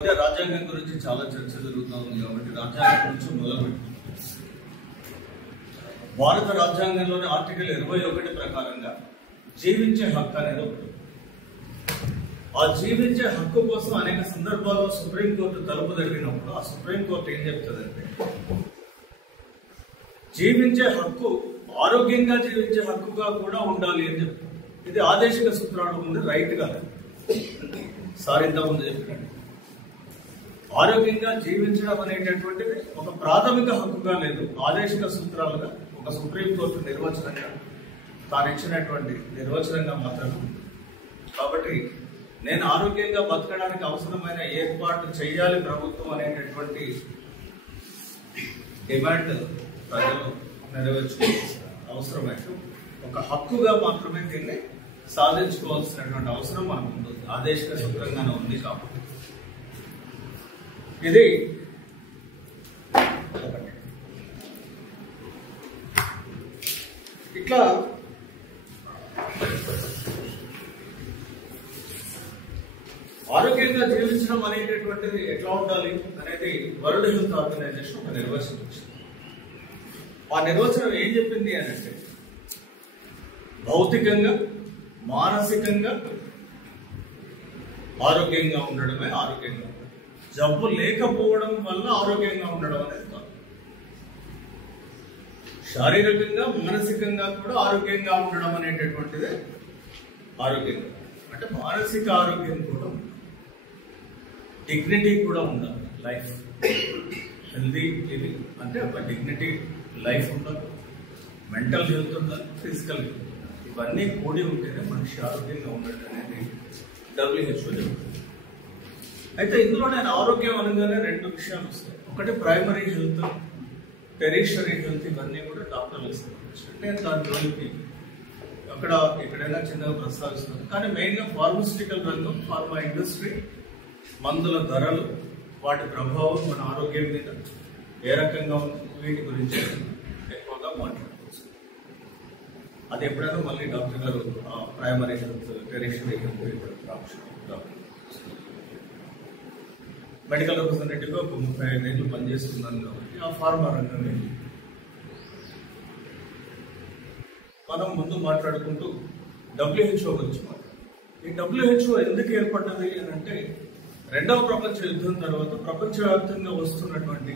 రాజ్యాంగం గురించి చాలా చర్చ జరుగుతూ ఉంది కాబట్టి రాజ్యాంగం నుంచి మొదలుపెట్టి భారత రాజ్యాంగంలోని ఆర్టికల్ 21 ప్రకారంగా జీవించే హక్కు అనేది ఒకటి. ఆ జీవించే హక్కు కోసం అనేక సందర్భాల్లో సుప్రీంకోర్టు తలుపు తగ్గినప్పుడు ఆ సుప్రీంకోర్టు ఏం చెప్తుందంటే జీవించే హక్కు ఆరోగ్యంగా జీవించే హక్కుగా కూడా ఉండాలి అని చెప్తుంది. ఇది ఆదేశిక సూత్రాలు ఉంది, రైట్ గా సార్ ఇంతకుముందు చెప్పినట్టు ఆరోగ్యంగా జీవించడం అనేటటువంటిది ఒక ప్రాథమిక హక్కుగా లేదు, ఆదేశిక సూత్రాలుగా ఒక సుప్రీంకోర్టు నిర్వచనంగా తాను ఇచ్చినటువంటి నిర్వచనంగా మాత్రమే ఉంది. కాబట్టి నేను ఆరోగ్యంగా బతకడానికి అవసరమైన ఏర్పాటు చేయాలి ప్రభుత్వం అనేటటువంటి డిమాండ్ ప్రజలు నెరవేర్చుకోవాల్సిన అవసరమైతే ఒక హక్కుగా మాత్రమే దీన్ని సాధించుకోవాల్సినటువంటి అవసరం మనకు ఉంటుంది, ఆదేశిక సూత్రంగానే ఉంది. కాబట్టి ఇది ఇట్లా ఆరోగ్యంగా జీవించడం అనేటటువంటిది ఎట్లా ఉండాలి అనేది వరల్డ్ హెల్త్ ఆర్గనైజేషన్ ఒక నిర్వచనం ఇచ్చింది. ఆ నిర్వచనం ఏం చెప్పింది అని అంటే భౌతికంగా మానసికంగా ఆరోగ్యంగా ఉండడమే ఆరోగ్యంగా ఉండడం, జబ్బు లేకపోవడం వల్ల ఆరోగ్యంగా ఉండడం అనేది కాదు. శారీరకంగా మానసికంగా కూడా ఆరోగ్యంగా ఉండడం అనేటటువంటిది ఆరోగ్యంగా అంటే మానసిక ఆరోగ్యం కూడా ఉండాలి, డిగ్నిటీ కూడా ఉండాలి. లైఫ్ హెల్దీ లివింగ్ అంటే ఒక డిగ్నిటీ లైఫ్ ఉండాలి, మెంటల్ హెల్త్ ఉండాలి, ఫిజికల్ హెల్త్ ఉండాలి. ఇవన్నీ కూడి ఉంటేనే మనిషి ఆరోగ్యంగా ఉండడం అనేది WHO చెప్తుంది. అయితే ఇందులో నేను ఆరోగ్యం అనగానే రెండు విషయాలు వస్తాయి. ఒకటి ప్రైమరీ హెల్త్, టెరిషరీ హెల్త్, ఇవన్నీ కూడా డాక్టర్లు ఇస్తారు. నేను దాని జోలికి అక్కడ ఎక్కడైనా చిన్నగా ప్రస్తావిస్తున్నాను. కానీ మెయిన్గా ఫార్మస్యూటికల్ రంగం, ఫార్మా ఇండస్ట్రీ, మందుల ధరలు, వాటి ప్రభావం మన ఆరోగ్యం మీద ఏ రకంగా ఉంది, వీటి గురించి ఎక్కువగా మాట్లాడుకోవచ్చు. అది ఎప్పుడైనా మళ్ళీ డాక్టర్ గారు primary health, tertiary health medical రిప్రజెంటేటివ్గా ఒక 35 ఏళ్ళు పనిచేస్తున్నాను కాబట్టి ఆ ఫార్మా రంగం ఏంటి మనం ముందు మాట్లాడుకుంటూ WHO గురించి మాట్లాడాలి. ఈ WHO ఎందుకు ఏర్పడ్డది అని అంటే రెండవ ప్రపంచ యుద్ధం తర్వాత ప్రపంచవ్యాప్తంగా వస్తున్నటువంటి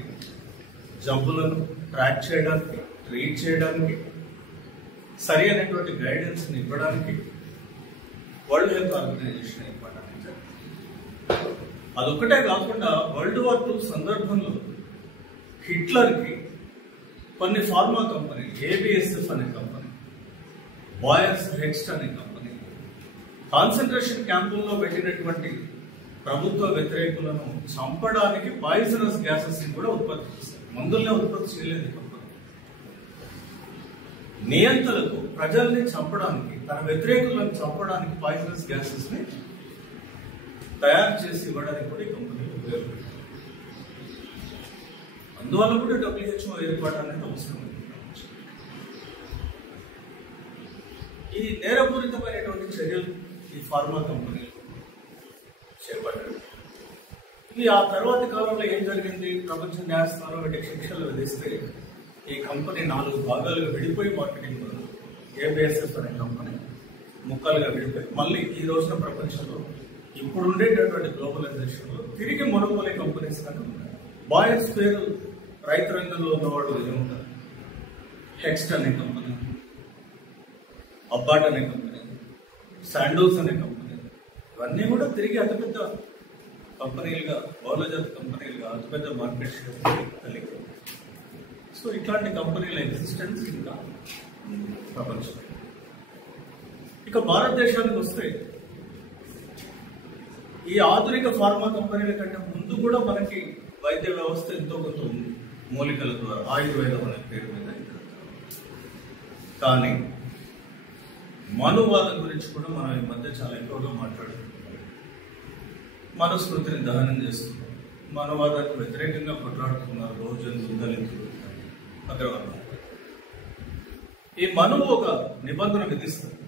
జబ్బులను ట్రాక్ చేయడానికి, ట్రీట్ చేయడానికి, సరి అయినటువంటి గైడెన్స్ని ఇవ్వడానికి వరల్డ్ హెల్త్ ఆర్గనైజేషన్ ఏర్పడడానికి. అదొక్కటే కాకుండా వరల్డ్ వార్ II సందర్భంలో హిట్లర్కి కొన్ని ఫార్మా కంపెనీ, ABSF అనే కంపెనీ, బాయర్స్ హెక్స్ట్ అనే కంపెనీ కాన్సన్ట్రేషన్ క్యాంపుల్లో పెట్టినటువంటి ప్రభుత్వ వ్యతిరేకులను చంపడానికి పాయిజనస్ గ్యాసెస్ కూడా ఉత్పత్తి చేస్తారు. మందులనే ఉత్పత్తి చేయలేదు కంపెనీ. నియంతలకు ప్రజల్ని చంపడానికి, తన వ్యతిరేకులను చంపడానికి పాయిజనస్ గ్యాసెస్ ని తయారు చేసి ఇవ్వడానికి కూడా ఈ కంపెనీలు ఉపయోగపడతాయి. అందువల్ల కూడా WHO ఏర్పాటు అనేది అవసరం. ఈ నేరపూరితమైనటువంటి చర్యలు ఈ ఫార్మా కంపెనీలు చేపట్టారు. ఇవి ఆ తర్వాతి కాలంలో ఏం జరిగింది, ప్రపంచ న్యాయస్థానం వీటికి శిక్షలు విధిస్తే ఈ కంపెనీ 4 భాగాలుగా విడిపోయి మార్కెటింగ్ మొదలు. ABSF అనే కంపెనీ ముక్కలుగా విడిపోయి మళ్ళీ ఈ రోజున ప్రపంచంలో ఇప్పుడు ఉండేటటువంటి గ్లోబలైజేషన్ లో తిరిగి మొనోపోలీ కంపెనీస్ కానీ ఉన్నాయి. బాయర్స్ పేరు రైతు రంగంలో ఉన్నవాడు ఏముంటారు, హెక్స్ట్ అనే కంపెనీ, అబ్బాట్ అనే కంపెనీ, శాండోస్ అనే కంపెనీ, ఇవన్నీ కూడా తిరిగి అతిపెద్ద కంపెనీలుగా, బహుళజాతి కంపెనీలుగా అతిపెద్ద మార్కెట్ షేర్ కలిగి. సో ఇట్లాంటి కంపెనీల ఎగ్జిస్టెన్స్ ఇంకా ప్రపంచం. ఇక భారతదేశానికి వస్తే ఈ ఆధునిక ఫార్మా కంపెనీల కంటే ముందు కూడా మనకి వైద్య వ్యవస్థ ఎంతో కొంత ఉంది, మూలికల ద్వారా, ఆయుర్వేదం అనే పేరు మీద. కానీ మనువాదం గురించి కూడా మనం ఈ మధ్య చాలా ఎక్కువగా మాట్లాడుతున్నాం. మనుస్మృతిని దహనం చేస్తున్నారు, మనువాదానికి వ్యతిరేకంగా కొట్లాడుతున్నారు బహుజనులు, దళితులు, అగ్రవర్ణం. ఈ మనువు ఒక నిబంధన విధిస్తారు.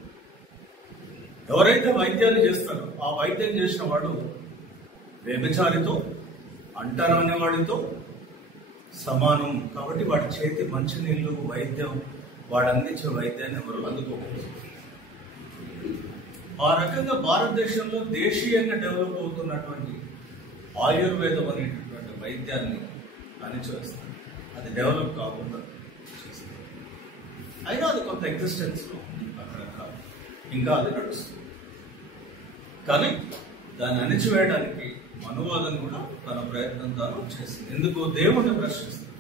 ఎవరైతే వైద్యాన్ని చేస్తారో ఆ వైద్యం చేసిన వాడు వ్యభిచారితో, అంటరాని వాడితో సమానం. కాబట్టి వాడి చేతి మంచినీళ్ళు, వైద్యం, వాడు అందించే వైద్యాన్ని ఎవరు అందుకోకూడదు. ఆ రకంగా భారతదేశంలో దేశీయంగా డెవలప్ అవుతున్నటువంటి ఆయుర్వేదం అనేటటువంటి వైద్యాన్ని అణిచివేస్తారు. అది డెవలప్ కాకుండా చేస్తారు. అయినా అది కొంత ఎగ్జిస్టెన్స్లో ఉంది అక్కడక్కడ, ఇంకా అది నడుస్తుంది. కానీ దాన్ని అణిచివేయడానికి మనువాదం కూడా తన ప్రయత్నం ద్వారా చేసింది. ఎందుకు? దేవుడిని ప్రశ్నిస్తాడు.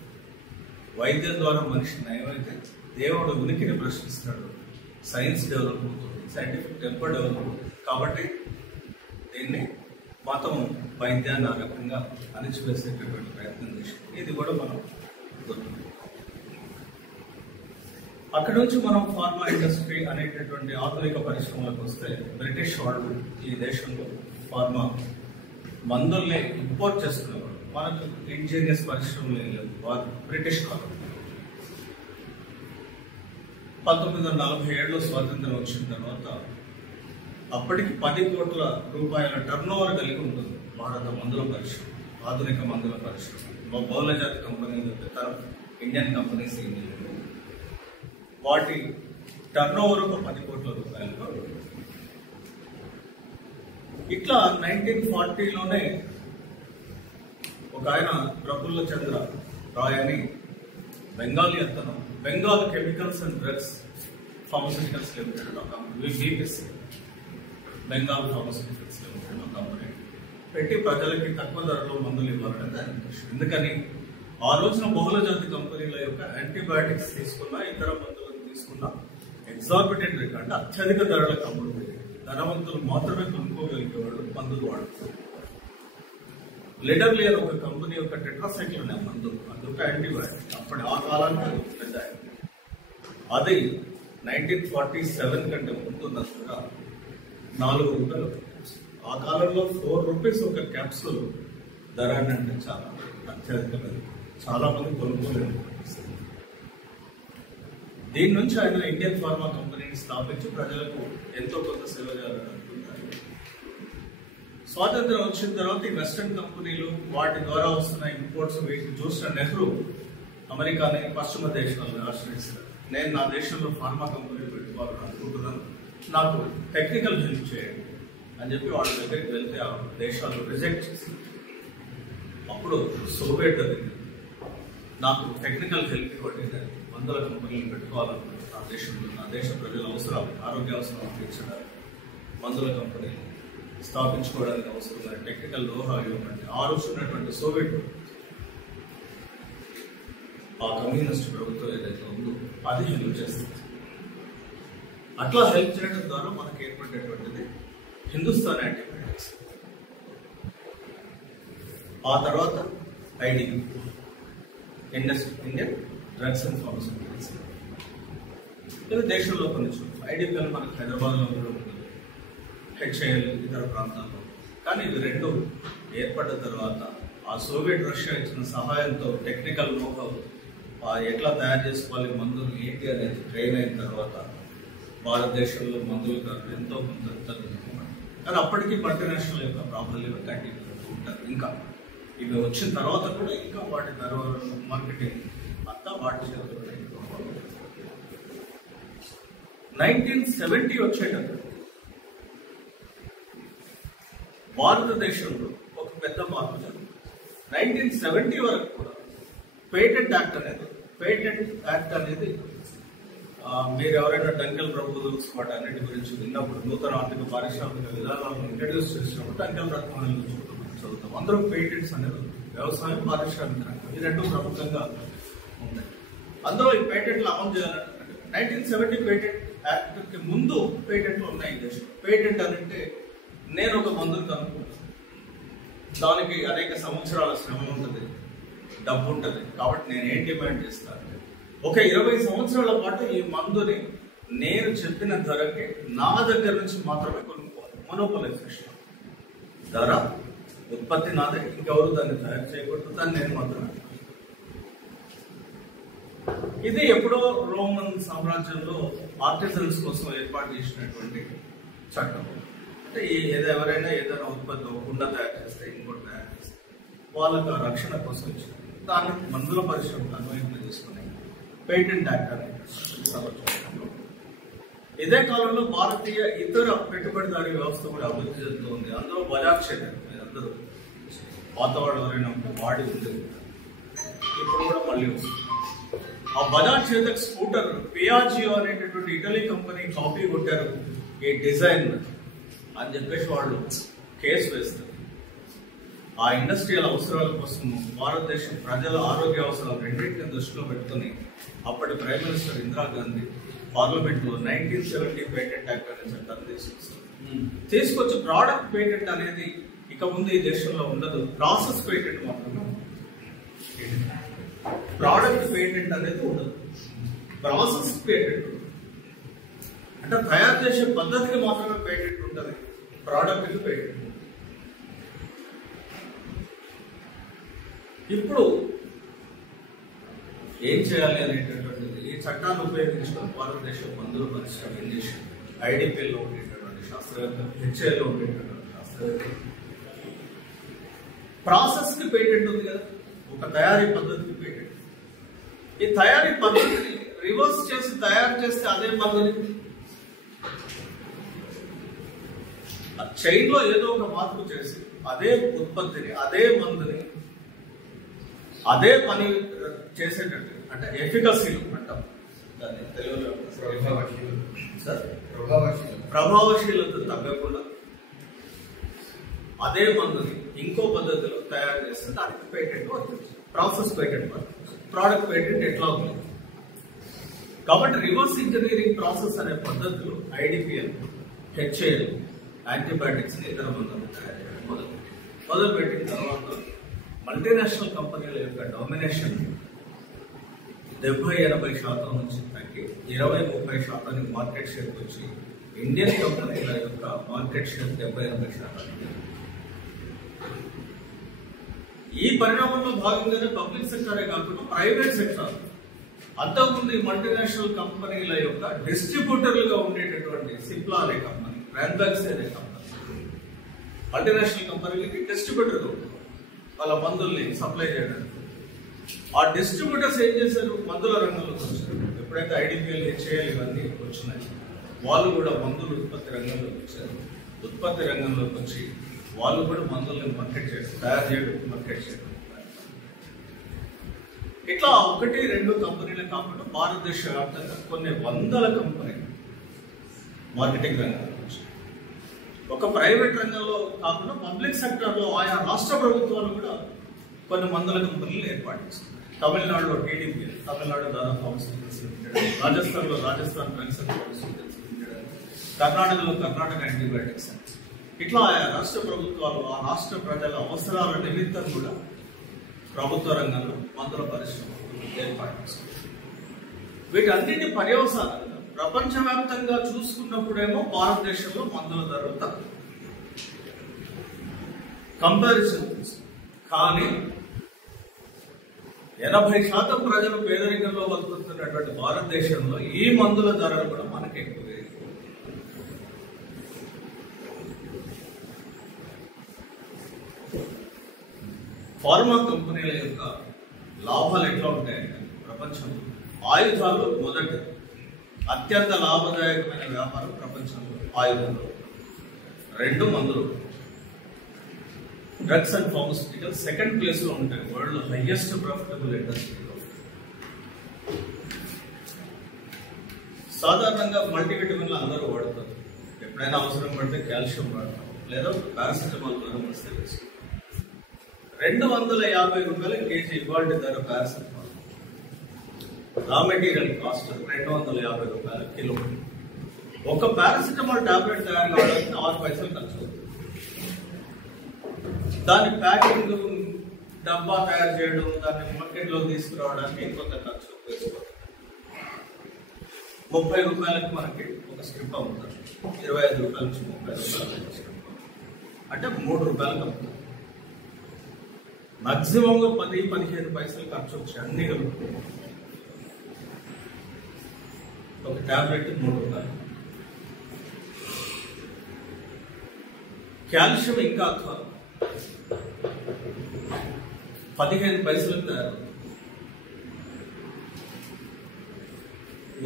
వైద్యం ద్వారా మనిషి నయమైతే దేవుడు ఉనికిని ప్రశ్నిస్తాడు. సైన్స్ డెవలప్ అవుతుంది, సైంటిఫిక్ టెంపర్ డెవలప్ అవుతుంది. కాబట్టి దీన్ని మతం వైద్యాన్ని ఆ రకంగా అణిచివేసేటటువంటి ప్రయత్నం చేసింది. ఇది కూడా మనం గుర్తు. అక్కడ నుంచి మనం ఫార్మా ఇండస్ట్రీ అనేటటువంటి ఆధునిక పరిశ్రమలకు వస్తే, బ్రిటిష్ వాళ్ళు ఈ దేశంలో ఫార్మా మందుల్ని ఇంపోర్ట్ చేసుకునేవారు. మనకు ఇంజనీర్స్ పరిశ్రమలు ఏం లేవు, వారు బ్రిటిష్ కాలం. 1947లో స్వాతంత్రం వచ్చిన తర్వాత అప్పటికి 10 కోట్ల రూపాయల టర్నోవర్ కలిగి ఉంటుంది భారత మందుల పరిశ్రమ, ఆధునిక మందుల పరిశ్రమ. బహుళజాతి కంపెనీలు, ఇతర ఇండియన్ కంపెనీస్ ఏం లేవు. వాటి టర్నోవర్ ఒక 10 కోట్ల రూపాయలు. ఇట్లా 1940లోనే ఒక ఆయన ప్రఫుల్ల చంద్ర రాయ్ అని బెంగాలీ అతను Bengal chemicals and drugs pharmaceuticals limited ఒక company, BPC Bengal pharmaceuticals limited ఒక కంపెనీ పెట్టి ప్రజలకి తక్కువ ధరలో మందులు ఇవ్వాలని దాని ఉద్దేశం. ఎందుకని ఆ రోజున బహుళజాతి కంపెనీల యొక్క యాంటీబయాటిక్స్ తీసుకున్న, ఇతర మందులను తీసుకున్న ఎగ్జార్బిటెంట్ రేట్, అంటే అత్యధిక ధరలకు అమ్ముతుంది. ధనవంతులు మాత్రమే కొనుక్కోగలిగేవాళ్ళు మందులు వాడుతారు. లిడర్లీ అని ఒక కంపెనీ యొక్క టెట్రాసైక్లిన్ అనే మందు, అదొక యాంటీబయాటిక్. అప్పటి ఆ కాలానికి పెద్ద అది 1947 కంటే ముందున్నట్టుగా 4 రూపాయలు. ఆ కాలంలో 4 రూపీస్ ఒక క్యాప్సూల్ ధర అంటే చాలా అత్యధికమైనది. చాలా మంది కొనుక్కోలేదు. దీని నుంచి ఆయన ఇండియన్ ఫార్మా కంపెనీని స్థాపించి ప్రజలకు ఎంతో కొంత సేవ చేయాలని అనుకుంటారు. స్వాతంత్రం వచ్చిన తర్వాత ఈ వెస్టర్న్ కంపెనీలు, వాటి ద్వారా వస్తున్న ఇంపోర్ట్స్, వీటిని చూసిన నెహ్రూ అమెరికాని, పశ్చిమ దేశాలను ఆశ్రయిస్తారు. నేను నా దేశంలో ఫార్మా కంపెనీలు పెట్టుకోవాలని అనుకుంటున్నాను, నాకు టెక్నికల్ హెల్ప్ చేయండి అని చెప్పి వాళ్ళ దగ్గరికి వెళ్తే ఆ దేశాలు రిజెక్ట్ చేసింది. అప్పుడు సోవియట్ నాకు టెక్నికల్ హెల్ప్ ఇవ్వండి, మందుల కంపెనీలు పెట్టుకోవాలనుకుంటున్నాను నా దేశంలో, నా దేశ ప్రజల అవసరాలు, ఆరోగ్య అవసరాలు తీర్చడానికి మందుల కంపెనీలు స్థాపించుకోవడానికి అవసరమైన టెక్నికల్ నోహా ఇవ్వమంటే ఆ రోజు ఉన్నటువంటి సోవియట్ ఆ కమ్యూనిస్ట్ ప్రభుత్వం ఏదైతే ఉందో అది హెల్ప్ చేస్తుంది. అట్లా హెల్ప్ చేయడం ద్వారా మనకు ఏర్పడేటువంటిది హిందుస్థాన్ యాంటీబయాటిక్స్. ఆ తర్వాత IDB, Indian drugs and pharmaceuticals. ఇది దేశంలో కొన్ని చోట్ల ఐడిబి అని మనకు హైదరాబాద్లో కూడా ఉంటుంది, హెచ్ఐఎల్ ఇతర ప్రాంతాల్లో. కానీ ఇవి రెండు ఏర్పడ్డ తర్వాత ఆ సోవియట్ రష్యా ఇచ్చిన సహాయంతో టెక్నికల్ నోహౌ, ఎట్లా తయారు చేసుకోవాలి మందులు ఏంటి అనేది ట్రైన్ అయిన తర్వాత భారతదేశంలో మందుల ధరలు ఎంతో కొంత తగ్గుతుంది. కానీ అప్పటికీ మల్టీనేషనల్ యొక్క ప్రాబల్యం కంటిన్యూ ఉంటారు. ఇంకా ఇవి వచ్చిన తర్వాత కూడా ఇంకా వాటి ధర మార్కెటింగ్ అంతా వాటి చేతుల్లో. 1970 వచ్చేటప్పుడు భారతదేశంలో ఒక పెద్ద మార్పు జరిగింది. 1970 వరకు కూడా పేటెంట్ యాక్ట్ అనేది మీరు ఎవరైనా డంకెల్ ప్రపోజల్స్ వాటి అన్నిటి గురించి విన్నప్పుడు, నూతన ఆర్థిక పారిశ్రామిక విధానాలను ఇంట్రడ్యూస్ చేసినప్పుడు డంకెల్ రత్నాలను చదువుతాం. అందరూ పేటెంట్స్ అనేది వ్యవసాయం, పారిశ్రామిక రంగం ఈ రెండు ప్రముఖంగా ఉన్నాయి. అందులో ఈ పేటెంట్లు అమలు చేయాలంటే 1970 పేటెంట్ యాక్ట్కి ముందు పేటెంట్లు ఉన్నాయి దేశం. పేటెంట్ అంటే నేను ఒక మందును కనుక్కుంటాను, దానికి అనేక సంవత్సరాల శ్రమ ఉంటుంది, డబ్బు ఉంటుంది. కాబట్టి నేను ఏం డిమాండ్ చేస్తాను, ఒక 20 సంవత్సరాల పాటు ఈ మందుని నేను చెప్పిన ధరకి నా దగ్గర నుంచి మాత్రమే కొనుక్కోవాలి. మోనోపోలైజేషన్, ధర ఉత్పత్తి నాదే, ఇంకెవరు దాన్ని తయారు చేయకూడదు, దాన్ని నేను మాత్రమే. ఇది ఎప్పుడో రోమన్ సామ్రాజ్యంలో ఆర్టిజన్స్ కోసం ఏర్పాటు చేసినటువంటి చట్టం. అంటే ఎవరైనా ఏదైనా ఉత్పత్తి అవ్వకుండా తయారు చేస్తే ఇంకోటి తయారు చేస్తే వాళ్ళకి ఆ రక్షణ కోసం ఇచ్చారు. దాన్ని మందుల పరిశ్రమకు అన్వయింపు చేసుకుని పేటెంట్ యాక్ట్ అనేది ఇదే కాలంలో భారతీయ ఇతర పెట్టుబడిదారీ వ్యవస్థ కూడా అభివృద్ధి చెందుతుంది. అందులో బజాజ్ క్షేత్రం అందరూ వాతావరణం ఎవరైనా వాడి ఉంది, ఇప్పుడు కూడా మళ్ళీ వస్తుంది. ఆ బజాజ్ చేతక్ స్కూటర్ పియాజియో అనేటటువంటి ఇటలీ కంపెనీ కాపీ కొట్టారు ఈ డిజైన్ అని చెప్పేసి వాళ్ళు కేసు వేస్తారు. ఆ ఇండస్ట్రియల్ అవసరాల కోసం భారతదేశం ప్రజల ఆరోగ్య అవసరాలు రెండింటిని దృష్టిలో పెట్టుకుని అప్పటి ప్రైమ్ మినిస్టర్ ఇందిరాగాంధీ పార్లమెంట్ లో 1970 పేటెంట్ యాక్ట్ అనే చట్టాన్ని తీసుకొచ్చి ప్రోడక్ట్ పేటెంట్ అనేది ఇక ముందు ఈ దేశంలో ఉండదు, ప్రాసెస్ పేటెంట్ మాత్రమే. ప్రోడక్ట్ పేటెంట్ అనేది ఉండదు, ప్రాసెస్ పేటెంట్ అంటే తయారు చేసే పద్ధతికి మాత్రమే పేటెంట్ ఉంటుంది, ప్రోడక్ట్ కి పేటెంట్. ఇప్పుడు ఏం చేయాలి అనేటటువంటిది ఈ చట్టాన్ని ఉపయోగించుకొని భారతదేశం మందుల పరిశ్రమ ఏం చేసి ఐడిపిఎల్లో ఉండేటటువంటి శాస్త్రవేత్త, హెచ్ఏలో ఉండేటటువంటి శాస్త్రవేత్త ప్రాసెస్ కి పేటెంట్ ఉంది కదా, ఒక తయారీ పద్ధతికి పేటెంట్. ఈ తయారీ పద్ధతిని రివర్స్ చేసి తయారు చేస్తే అదే మందుని చైన్ లో ఏదో ఒక మార్పు చేసి అదే ఉత్పత్తిని అదే మందుని అదే పని చేసేటట్టు అంటే ఎఫికసీలు అంటాం దాన్ని తెలుగులో ప్రభావశీలత తగ్గకుండా అదే మందుని ఇంకో పద్ధతిలో తయారు చేస్తే దానికి పేటెంట్ వర్తించు, ప్రాసెస్ పేటెంట్ వర్తించు, ప్రోడక్ట్ పేటెంట్ ఎట్లా ఉంది. కాబట్టి రివర్స్ ఇంజనీరింగ్ ప్రాసెస్ అనే పద్ధతులు ఐడిపిఎల్, హెచ్ఏఎల్ యాంటీబయాటిక్స్ ని ఇతర మందులు తయారు చేయడం మొదలుపెట్టిన తర్వాత మల్టీనేషనల్ కంపెనీల యొక్క డామినేషన్ 70-80% నుంచి తగ్గి 20-30% మార్కెట్ షేర్ వచ్చి ఇండియన్ కంపెనీల యొక్క మార్కెట్ షేర్ 70-80%. ఈ పరిణామంలో భాగంగానే పబ్లిక్ సెక్టరే కాకుండా ప్రైవేట్ సెక్టర్ అంతకుముందు ఈ మల్టీనేషనల్ కంపెనీల యొక్క డిస్ట్రిబ్యూటర్లుగా ఉండేటటువంటి సిప్లా అనే కంపెనీ, ర్యాన్బాక్స్ అనే కంపెనీ మల్టీనేషనల్ కంపెనీలకి డిస్ట్రిబ్యూటర్గా ఉంటుంది వాళ్ళ మందుల్ని సప్లై చేయడానికి. ఆ డిస్ట్రిబ్యూటర్స్ ఏం చేశారు, మందుల రంగంలోకి వచ్చారు. ఎప్పుడైతే ఐడిపిఎల్, హెచ్ఏఎల్ ఇవన్నీ వచ్చినాయి వాళ్ళు కూడా మందుల ఉత్పత్తి రంగంలోకి వచ్చారు. ఉత్పత్తి రంగంలోకి వచ్చి వాళ్ళు కూడా మందుల్ని మార్కెట్ చేయడం, తయారు చేయడం, మార్కెట్ చేయడం. ఇట్లా 1-2 కంపెనీలు కాకుండా భారతదేశ వ్యాప్తంగా కొన్ని వందల కంపెనీలు మార్కెటింగ్ రంగంలో వచ్చాయి. ఒక ప్రైవేట్ రంగంలో కాకుండా పబ్లిక్ సెక్టర్ లో ఆయా రాష్ట్ర ప్రభుత్వాలు కూడా కొన్ని వందల కంపెనీలు ఏర్పాటు చేస్తారు. తమిళనాడులో టీడీపీఎల్, తమిళనాడు దాదా ఫార్మస్యూటికల్స్ లిమిటెడ్, రాజస్థాన్లో Rajasthan drugs and pharmaceuticals limited, కర్ణాటకలో కర్ణాటక యాంటీబయాటిక్స్. ఇట్లా ఆయా రాష్ట్ర ప్రభుత్వాలు ఆ రాష్ట్ర ప్రజల అవసరాల నిమిత్తం కూడా ప్రభుత్వ రంగంలో మందుల పరిశ్రమలు ఏర్పాటు చేస్తారు. వీటన్నిటి పర్యవసానంగా ప్రపంచవ్యాప్తంగా చూసుకున్నప్పుడేమో భారతదేశంలో మందుల ధరలు తక్కువ కంపారిజన్. కానీ 80% ప్రజలు పేదరికంలో బతుకుతున్నటువంటి భారతదేశంలో ఈ మందుల ధరలు కూడా మనకి ఎక్కువ. ఫార్మా కంపెనీల యొక్క లాభాలు ఎట్లా ఉంటాయంటే ప్రపంచంలో ఆయుధాలు మొదటి అత్యంత లాభదాయకమైన వ్యాపారం ప్రపంచంలో ఆయుధాలు, 2 మందులు. Drugs and pharmaceuticals second place లో ఉంటాయి, వరల్డ్ లో హైయెస్ట్ ప్రాఫిటబుల్ ఇండస్ట్రీలో. సాధారణంగా మల్టీవిటమిన్లు అందరూ వాడతారు, ఎప్పుడైనా అవసరం పడితే కాల్షియం వాడతాం, లేదా పారాసిటమాల్ జ్వరం వస్తే వేసుకుంటాం. 250 రూపాయల కేజీ ఇవాళ ధర పారాసిటమాల్. రా మెటీరియల్ కాస్ట్ 250 రూపాయల కిలో. ఒక పారాసిటమాల్ టాబ్లెట్ తయారు కావడానికి 6 పైసలు ఖర్చు అవుతుంది. దాని ప్యాకింగ్, డబ్బా తయారు చేయడం, దాన్ని మార్కెట్లో తీసుకురావడానికి కొంత ఖర్చు వేసుకోవాలి. 30 రూపాయలకి మనకి ఒక స్ట్రిప్ అమ్ముతారు, 25 రూపాయల నుంచి 30 రూపాయల స్ట్రిప్ అంటే 3 రూపాయలకు అమ్ముతారు. మాక్సిమంగా 10-15 పైసలు ఖర్చు వచ్చి అన్ని కలుపుతాయి. ఒక టాబ్లెట్ 3 రూపాయలు. కాల్షియం ఇంకా అధ్వానం 15 పైసలకు తయారు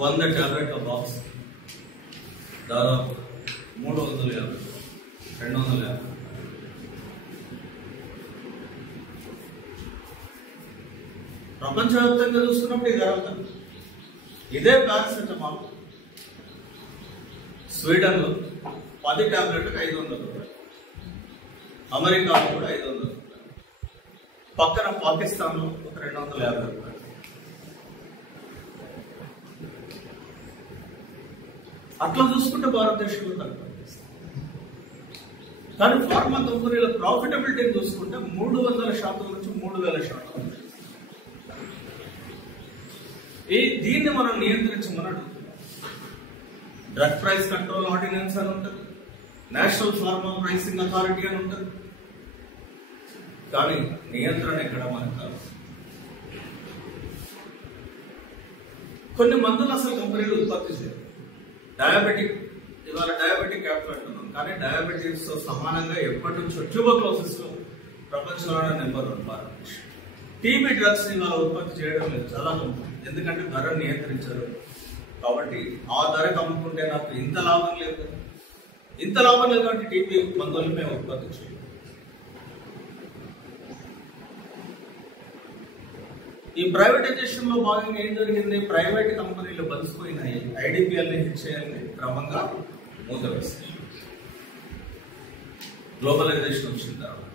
100 టాబ్లెట్ల బాక్స్ దాదాపు 350 250. ప్రపంచవ్యాప్తంగా చూసుకున్నప్పుడు ఇది జరుగుతుంది. ఇదే పారాసెటమాల్ స్వీడన్లో 10 టాబ్లెట్లకు 500 రూపాయలు, అమెరికాలో కూడా 500 రూపాయలు, పక్కన పాకిస్తాన్లో ఒక 250 రూపాయలు. అట్లా చూసుకుంటే భారతదేశంలో తక్కువ. కానీ ఫార్మా కంపెనీల ప్రాఫిటబిలిటీ చూసుకుంటే 300% నుంచి 3000%. దీన్ని మనం నియంత్రించమని అడుగుతున్నాం. డ్రగ్ ప్రైస్ కంట్రోల్ ఆర్డినెన్స్ అని ఉంటుంది, నేషనల్ ఫార్మా ప్రైసింగ్ అథారిటీ అని ఉంటుంది. కానీ నియంత్రణ ఎక్కడ మనకు కాదు. కొన్ని మందులు అసలు కంపెనీలు ఉత్పత్తి చేయరు. డయాబెటిక్, ఇవాళ డయాబెటిక్ క్యాపిటల్ అంటున్నాం, కానీ డయాబెటిక్స్ తో సమానంగా ఎప్పటి నుంచో ట్యూబర్క్లోసిస్ లో ప్రపంచంలోనే నెంబర్ 1 భారతదేశం. టీబీ డ్రగ్స్ ఇవాళ ఉత్పత్తి చేయడం లేదు చాలా కంపెనీ, ఎందుకంటే ధర నియంత్రించారు. కాబట్టి ఆ ధరకు అమ్ముకుంటే నాకు ఇంత లాభం లేదు, ఇంత లాభం లేదు కాబట్టి టీబీ మందులు మేము ఉత్పత్తి చేయాలి. ఈ ప్రైవేటైజేషన్ లో భాగంగా ఏం జరిగింది? ప్రైవేట్ కంపెనీలు బలిసిపోయినాయి, ఐడిపిఎల్ ని హిట్ చేయాలని క్రమంగా మూత వేస్తాయి. గ్లోబలైజేషన్ వచ్చిన తర్వాత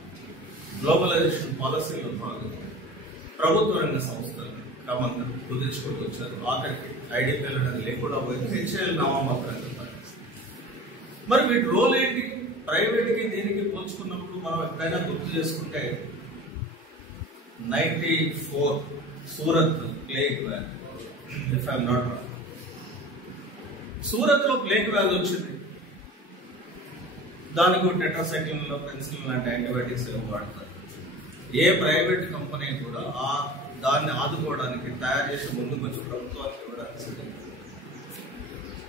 గ్లోబలైజేషన్ పాలసీలో భాగంగా ప్రభుత్వ రంగ సంస్థలు క్రమంగా కుదించుకుంటూ వచ్చారు. ఆఖరికి ఐడిపిఎల్ అనేది లేకుండా పోయింది, హెచ్ఏఎల్ నామమాత్రంగా. మరి వీటి రోల్ ఏంటి? ప్రైవేట్కి దీనికి పోల్చుకున్నప్పుడు మనం ఎప్పుడైనా గుర్తు చేసుకుంటే 94 సూరత్ ప్లేగ్ వ్యాధి, if I'm not wrong, Surat లో ప్లేగ్ వ్యాధి వచ్చింది. దానికి టెట్రాసైక్లిన్, పెన్సిలిన్ లాంటి యాంటీబయాటిక్స్ వాడతారు. ఏ ప్రైవేట్ కంపెనీ కూడా దాన్ని ఆదుకోవడానికి తయారు చేసి ముందుకు వచ్చి ప్రభుత్వానికి ఇవ్వడానికి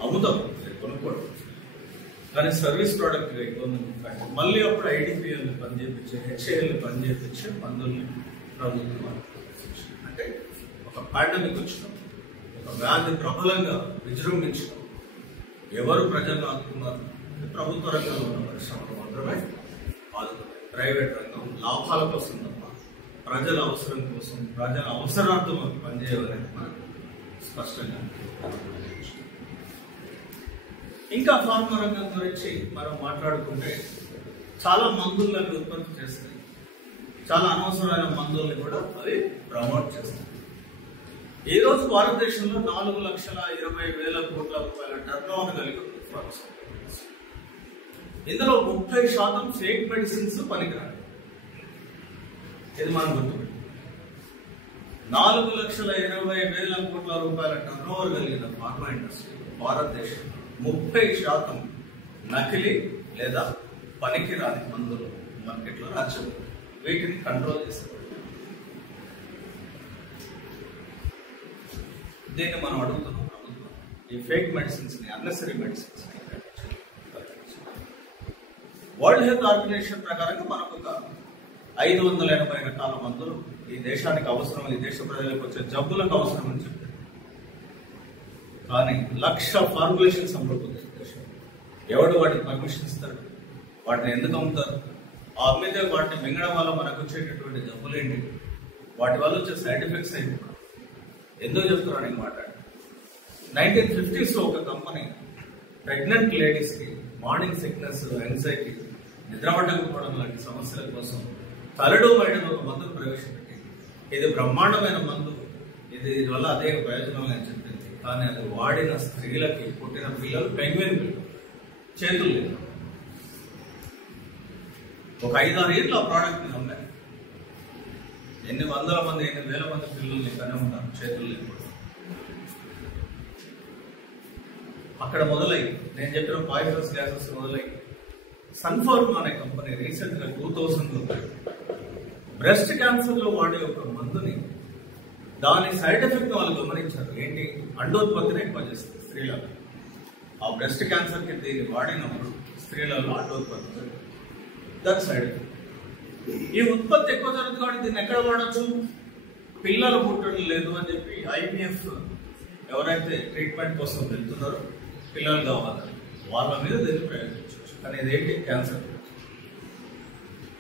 అమ్ముతాం, కొనుక్కోవడం. కానీ సర్వీస్ ప్రోడక్ట్ ఎక్కువ మళ్ళీ అప్పుడు ఐడిపిఎల్ ని పనిచేపించి, హెచ్ఏఎల్ ని పనిచేపించి మందుల్ని ప్రభుత్వం. అంటే ఒక పాండమిక్ వచ్చినాం, ఒక వ్యాధి ప్రబలంగా విజృంభించడం, ఎవరు ప్రజలు ఆదుకున్నారు? ప్రభుత్వ రంగంలో ఉన్న పరిశ్రమలు మాత్రమే ఆదుకున్నాయి. ప్రైవేట్ రంగం లాభాల కోసం తప్ప ప్రజల అవసరం కోసం, ప్రజల అవసరార్థం పనిచేయాలని మనకు స్పష్టంగా. ఇంకా ఫార్మా రంగం గురించి మనం మాట్లాడుకుంటే చాలా మందులను ఉత్పత్తి చేస్తాయి, చాలా అనవసరమైన మందుల్ని కూడా అవి ప్రమోట్ చేస్తాయి. ఈ రోజు భారతదేశంలో 4,20,000 కోట్ల రూపాయల టర్నోవర్ కలిగి ఉంది ఫార్మా. ఇందులో 30% ఫేక్ మెడిసిన్స్ పనికిరాదు. ఇది మనం గుర్తుపెట్టాలి. 4,20,000 కోట్ల రూపాయల టర్నోవర్ కలిగిన ఫార్మా ఇండస్ట్రీ భారతదేశంలో 30% నకిలీ లేదా పనికిరాని మందులు మార్కెట్లో రాజ్యం. వీటిని కంట్రోల్ చేస్తారు. దీన్ని మనం అడుగుతున్నాం ప్రభుత్వం, ఈ ఫేక్ మెడిసిన్స్ ని, unnecessary medicines. World Health Organization ప్రకారంగా మనకు ఒక 580 రకాల మందులు ఈ దేశానికి అవసరం, ఈ దేశ ప్రజలకు వచ్చే జబ్బులకు అవసరం అని చెప్పారు. కానీ 1,00,000 ఫార్ములేషన్స్ అమ్ముడుపోతాయి దేశం. ఎవడు వాటికి పర్మిషన్ ఇస్తాడు? వాటిని ఎందుకు అమ్ముతారు? ఆ అమ్మితే వాటిని మింగడం వల్ల మనకు వచ్చేటటువంటి జబ్బులు ఏంటి? వాటి వల్ల వచ్చే సైడ్ ఎఫెక్ట్స్ ఏంటి? ఎందుకు చెప్తున్నాను నేను మాట్లాడి. 1950s లో ఒక కంపెనీ ప్రెగ్నెంట్ లేడీస్ కి మార్నింగ్ సిక్నెస్, యాంగ్జైటీ, నిద్రపట్టకపోవడం లాంటి సమస్యల కోసం థలిడోమైడ్ ఒక మందును ప్రవేశపెట్టింది. ఇది బ్రహ్మాండమైన మందు, దీని వల్ల అదే ప్రయోజనం అని చెప్పింది. కానీ అది వాడిన స్త్రీలకి పుట్టిన పిల్లలు పెంగ్విన్ పిల్లలు, చేతులు లేదు. ఒక 5-6 ఏళ్ళు ఆ ప్రోడక్ట్ ని అమ్మారు. ఎన్ని వందల మంది, 8,000 మంది పిల్లల్ని కనే ఉంటారు, చేతులు లేకపోవడం. అక్కడ మొదలై నేను చెప్పిన పాయిజనస్ గ్యాసెస్ మొదలై సన్ఫార్మా అనే కంపెనీ రీసెంట్ గా 2000లో బ్రెస్ట్ క్యాన్సర్ లో వాడే ఒక మందుని, దాని సైడ్ ఎఫెక్ట్ వాళ్ళు గమనించారు. ఏంటి? అండోత్పత్తిని ఎక్కువ చేస్తుంది స్త్రీలలో. ఆ బ్రెస్ట్ క్యాన్సర్ కి దీన్ని వాడినప్పుడు స్త్రీలలో అండోత్పత్తి. దాని సైడ్ ఎఫెక్ట్. ఈ ఉత్పత్తి ఎక్కువ జరుగుతుంది కాబట్టి దీన్ని ఎక్కడ వాడచ్చు? పిల్లలు పుట్టడం లేదు అని చెప్పి IVF ఎవరైతే ట్రీట్మెంట్ కోసం వెళ్తున్నారో పిల్లలు కావాలి వాళ్ళ మీద దీన్ని ప్రయోగించవచ్చు. కానీ ఇదేంటి? క్యాన్సర్.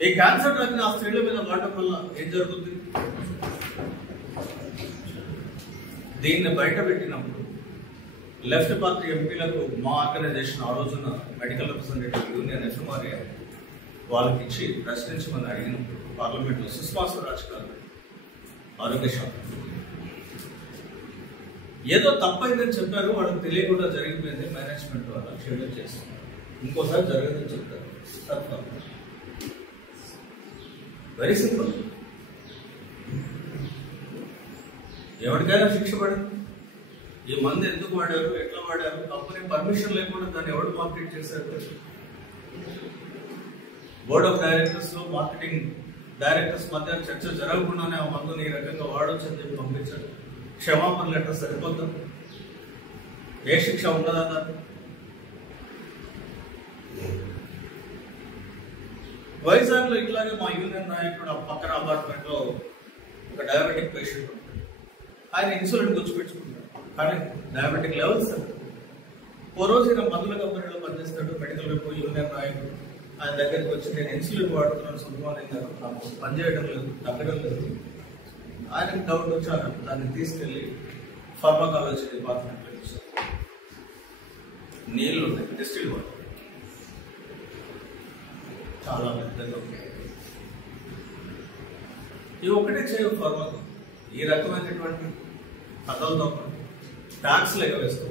ఈ క్యాన్సర్ డ్రగ్ ఆ స్త్రీల మీద వాడటం వల్ల ఏం జరుగుతుంది? దీన్ని బయట పెట్టినప్పుడు లెఫ్ట్ పార్టీ ఎంపీలకు మా ఆర్గనైజేషన్ ఆ రోజున మెడికల్ రిప్రజెంటేటివ్ యూనియన్ FMRA వాళ్ళకి ఇచ్చి ప్రశ్నించమని అడిగినప్పుడు పార్లమెంట్లో సుష్మా స్వరాజ్ గారు ఆరోగ్య శాఖ ఏదో తప్పైందని చెప్పారు, వాళ్ళకి తెలియకుండా జరిగిపోయింది, మేనేజ్మెంట్ వల్ల షెడ్యూల్ చేస్తున్నారు, ఇంకోసారి జరగదని చెప్తారు. Very simple. ఎవరికైనా శిక్ష పడింది. ఈ మందు ఎందుకు వాడారు, ఎట్లా వాడారు, కంపెనీ పర్మిషన్ లేకుండా దాన్ని ఎవరు మార్కెట్ చేశారు? బోర్డ్ ఆఫ్ డైరెక్టర్స్ లో మార్కెటింగ్ డైరెక్టర్స్ మధ్య చర్చ జరగకుండానే ఆ మందుని ఈ రకంగా వాడొచ్చు అని చెప్పి పంపించారు. క్షమాపణ లెటర్ సరిపోతాం, ఏ శిక్ష ఉండదా దాన్ని? వైజాగ్ లో ఇట్లాగే మా యూనియన్ నాయకుడు ఆ పక్కన అపార్ట్మెంట్ లో ఒక డయాబెటిక్ పేషెంట్ ఉంటాడు. ఆయన ఇన్సులిన్ గుర్చిపెట్టుకుంటాడు, కానీ డయాబెటిక్ లెవెల్స్ ఓ రోజు ఈయన మందుల కంపెనీలో పనిచేస్తాడు. మెడికల్ రేపు యూనియన్ నాయకుడు ఆయన దగ్గరికి వచ్చి నేను ఇన్సులిన్ వాడుతున్నాను సుబ్రహ్మణ్యం గారు, నాకు పనిచేయడం లేదు, తగ్గడం లేదు. ఆయనకు డౌట్ వచ్చాను, దాన్ని తీసుకెళ్లి ఫార్మకాలజీ డిపార్ట్మెంట్లో ఇచ్చారు. నీళ్లు ఉన్నాయి, డిస్టిల్ వాటర్ చాలా పెద్దగా ఉంటాయి. ఇవి ఒకటే చేయవు ఫార్మకా. ఈ రకమైనటువంటి కథలతో ట్యాక్స్లు ఎగవేస్తూ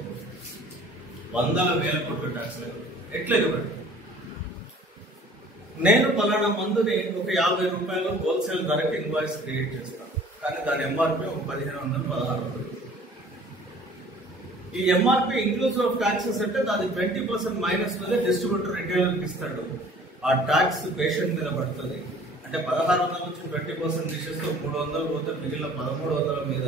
వందల వేల కోట్ల ట్యాక్స్లు ఎట్లా ఎగబెట్టారు? నేను పలానా మందుని ఒక 50 రూపాయలు హోల్సేల్ ధరకి ఇన్వాయిస్ క్రియేట్ చేస్తాను, కానీ దాని MRP ఒక 1500-1600. ఈ MRP ఇంక్లూజివ్ ఆఫ్ ట్యాక్సెస్ అంటే దాని 20% మైనస్ మీద డిస్ట్రిబ్యూటర్ రిటైలర్కి ఇస్తాడు. ఆ ట్యాక్స్ పేషెంట్ మీద పడుతుంది. అంటే 1600 నుంచి 20% తీసేస్తూ 300 పోతే మిగిలిన 1300 మీద